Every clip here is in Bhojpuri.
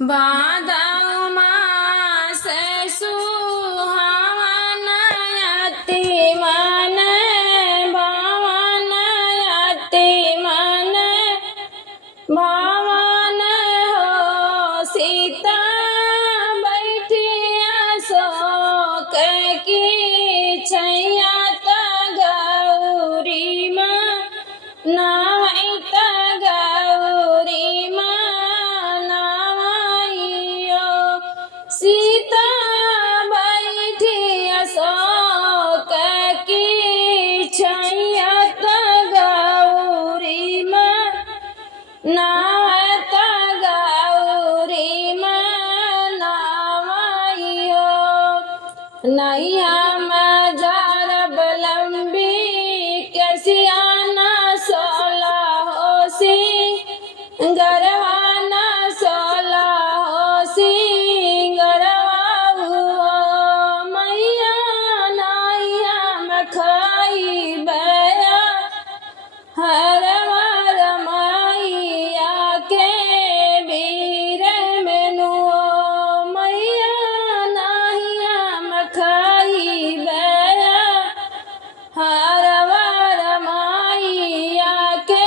भादौ मास सुहावन अति मन भावन अति मन भावन हो सीता बैठिया शोक की छैया गौरी माँ नावैत गौरी माँ नावैयो सीता बैठिया शोक की छैया गौरी माँ नावैत गौरी माँ नावैयो नैया मजार लंबी कैसियाना सोला होसी गरवाना सोला होसी गरवा हुआ मैया नैया मखाई बया हरवर मैया के वीर मेनु मैया नैया मखाई बया हरवर मैया के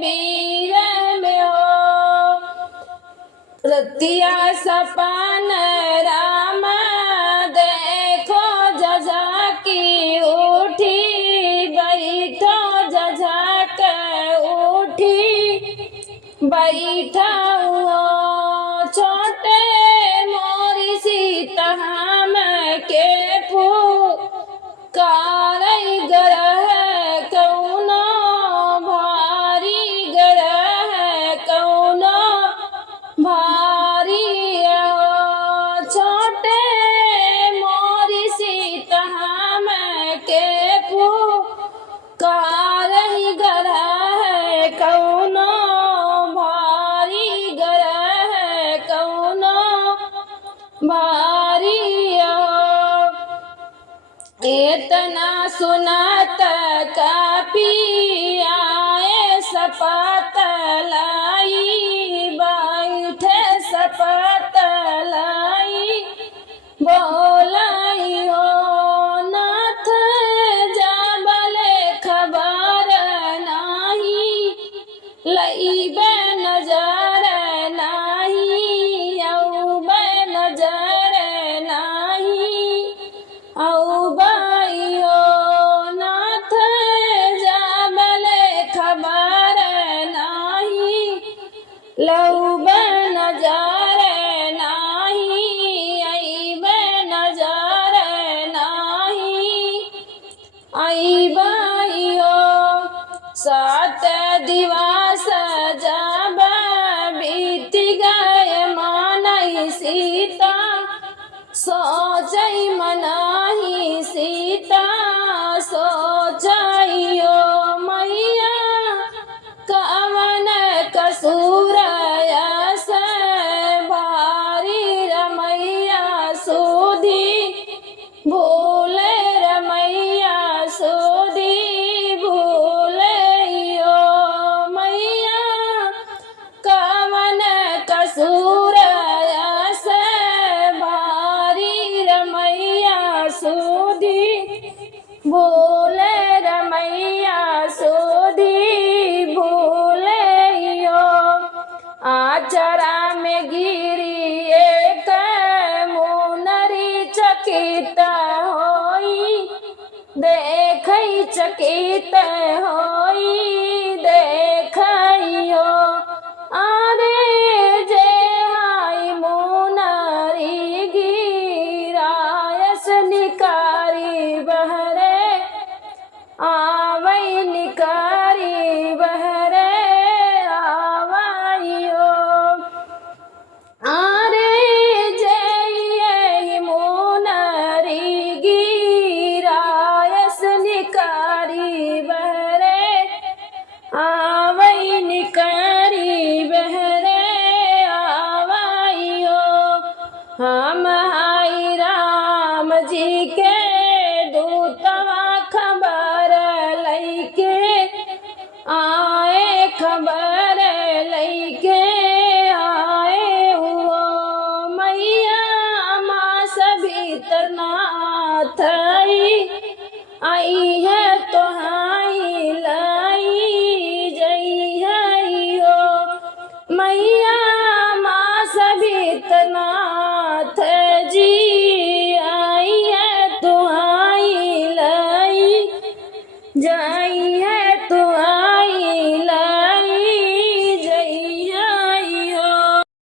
वीर में हो रतिया सपन राम देखो जजा की उठी बैठो जजा के उठी बैठा हुआ छोटे मोरी सीता हम के पुकारई गरह कौनो भारी गरह कौनो भारी हो छोटे मोरी सीता हम के पुकारई गरह कौनो भारी गरह कौनो भारी हो इतना सुनत कापी आए सपत लाई बैठे सपत लाई बोलाई हो नाथ जाबले खबर नाही लईबे नजर नाही औबे नजर नाही औबाइयो नाथ जाबले खबर नाही लौबे नजर नाही अइबे नजर नाही अइबाइयो सात दिवस जब बीत गए मानई सीता सोचई मनाही सीता सोचइयो मैया कवन कसूर यस भारी रमैया सुधी भूले रमैया सुधी भूलइयो मैया कवन कसूर यस भारी रमैया सुधी भूले रमैया सुधी भूलइयो आचरा में गिरी एक मुनरी चकित होई देखई चकित होई देखइयो अरे जे हाय मुनरी गिरायस निकारी बहरे आवई निकारी बहरे आवइयो अरे जय मुनरी गिरायस निकारी बहरे आवई निकारी बहरे आवइयो हम हाय राम जी के दूतवा खबर लैके आए खबर लैके आए आई है तो हाई लाई जई है हो मैया माँ सबितनाथ जी आई है तो हाई लाई जई